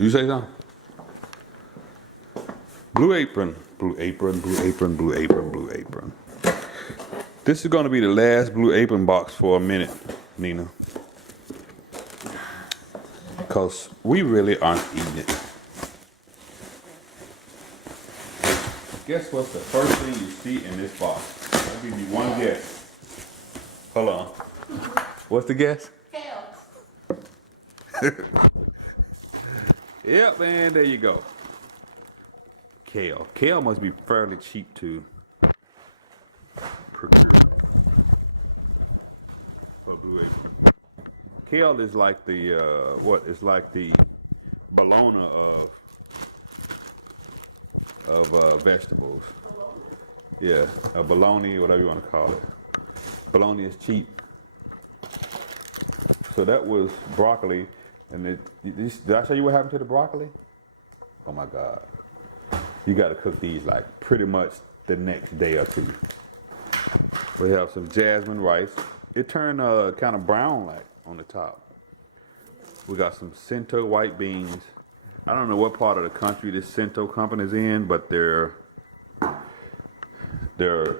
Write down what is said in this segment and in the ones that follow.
You say something? Blue Apron, Blue Apron, Blue Apron, Blue Apron, Blue Apron. This is going to be the last Blue Apron box for a minute, Nina. Because we really aren't eating it. Guess what's the first thing you see in this box? I'll give you one guess. Hold on. What's the guess? Yep, man, there you go. Kale. Kale must be fairly cheap to procure for Blue Apron. Kale is like the it's like the bologna of vegetables. Yeah, a bologna, whatever you want to call it. Bologna is cheap. So that was broccoli, and did I tell you what happened to the broccoli? Oh my God. You got to cook these like pretty much the next day or two. We have some jasmine rice. It turned kind of brown like on the top. We got some Cento white beans. I don't know what part of the country this Cento company's in, but their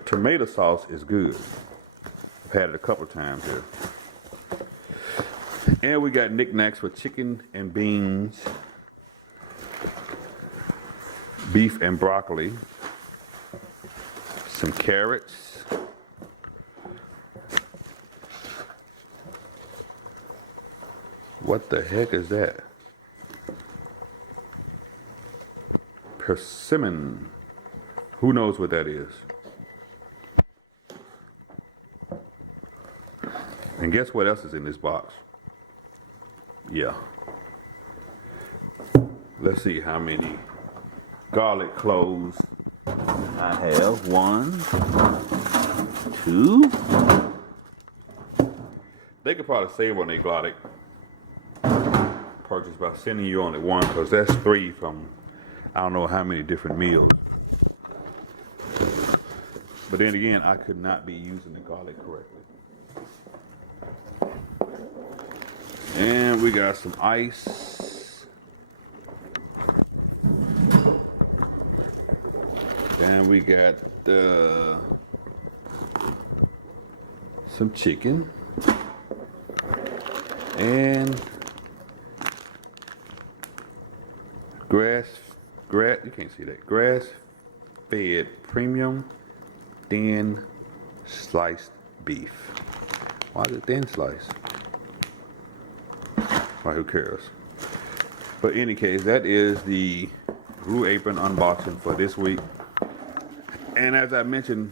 tomato sauce is good. I've had it a couple of times here. And we got knickknacks with chicken and beans, beef and broccoli, some carrots, what the heck is that? Persimmon. Who knows what that is? And guess what else is in this box? Yeah. Let's see how many garlic cloves I have. 1, 2. They could probably save on their garlic purchase by sending you only one, because that's 3 from I don't know how many different meals. But then again, I could not be using the garlic correctly. And we got some ice. And we got some chicken. And you can't see that. Grass-fed premium thin sliced beef. Why is it thin sliced? Well, who cares? But in any case, that is the Blue Apron unboxing for this week. And as I mentioned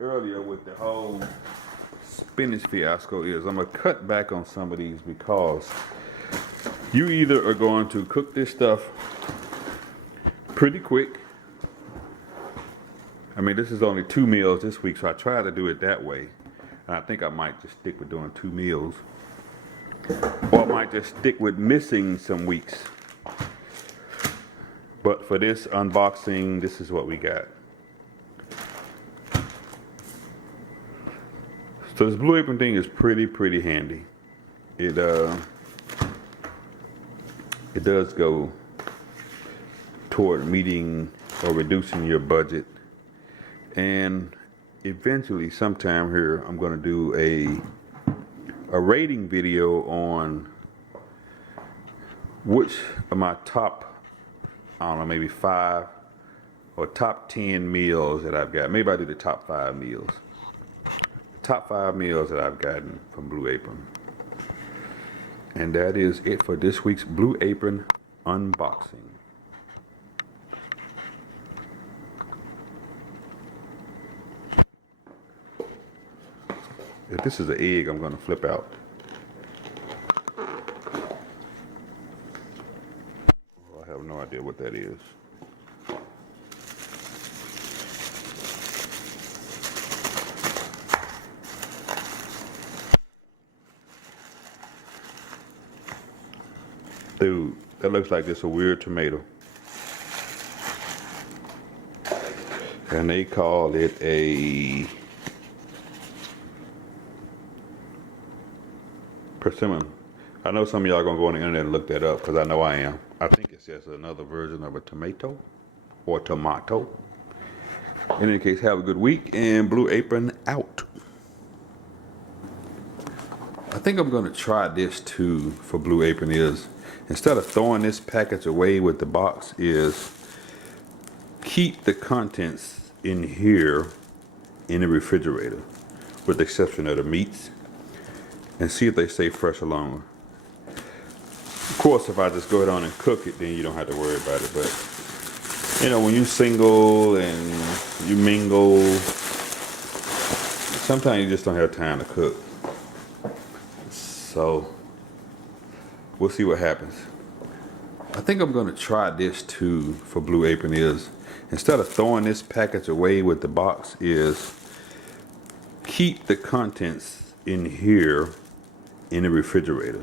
earlier with the whole spinach fiasco is I'm going to cut back on some of these, because you either are going to cook this stuff pretty quick. I mean, this is only 2 meals this week, so I try to do it that way. And I think I might just stick with doing 2 meals. Or I might just stick with missing some weeks. But for this unboxing, this is what we got. So this Blue Apron thing is pretty handy. It does go toward meeting or reducing your budget. And eventually, sometime here, I'm going to do a rating video on which of my top, I don't know, maybe 5 or top 10 meals that I've got. Maybe I'll do the top 5 meals. Top 5 meals that I've gotten from Blue Apron. And that is it for this week's Blue Apron unboxing. If this is an egg, I'm going to flip out. I have no idea what that is. Dude, that looks like just a weird tomato. And they call it a persimmon. I know some of y'all are going to go on the internet and look that up, because I know I am. I think as another version of a tomato or tomato. In any case, have a good week, and Blue Apron out. I think I'm gonna try this too for Blue Apron is, instead of throwing this package away with the box, is keep the contents in here in the refrigerator, with the exception of the meats, and see if they stay fresh or longer. Of course, if I just go down and cook it, then you don't have to worry about it, but you know, when you single and you mingle, sometimes you just don't have time to cook. So we'll see what happens. I think I'm gonna try this too for Blue Apron is, instead of throwing this package away with the box, is keep the contents in here in the refrigerator,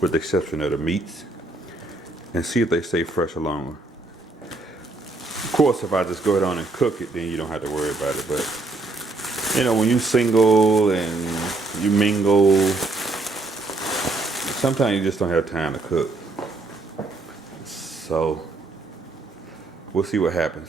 with the exception of the meats, and see if they stay fresh or longer. Of course, if I just go down and cook it, then you don't have to worry about it, but you know, when you single and you mingle, sometimes you just don't have time to cook. So we'll see what happens.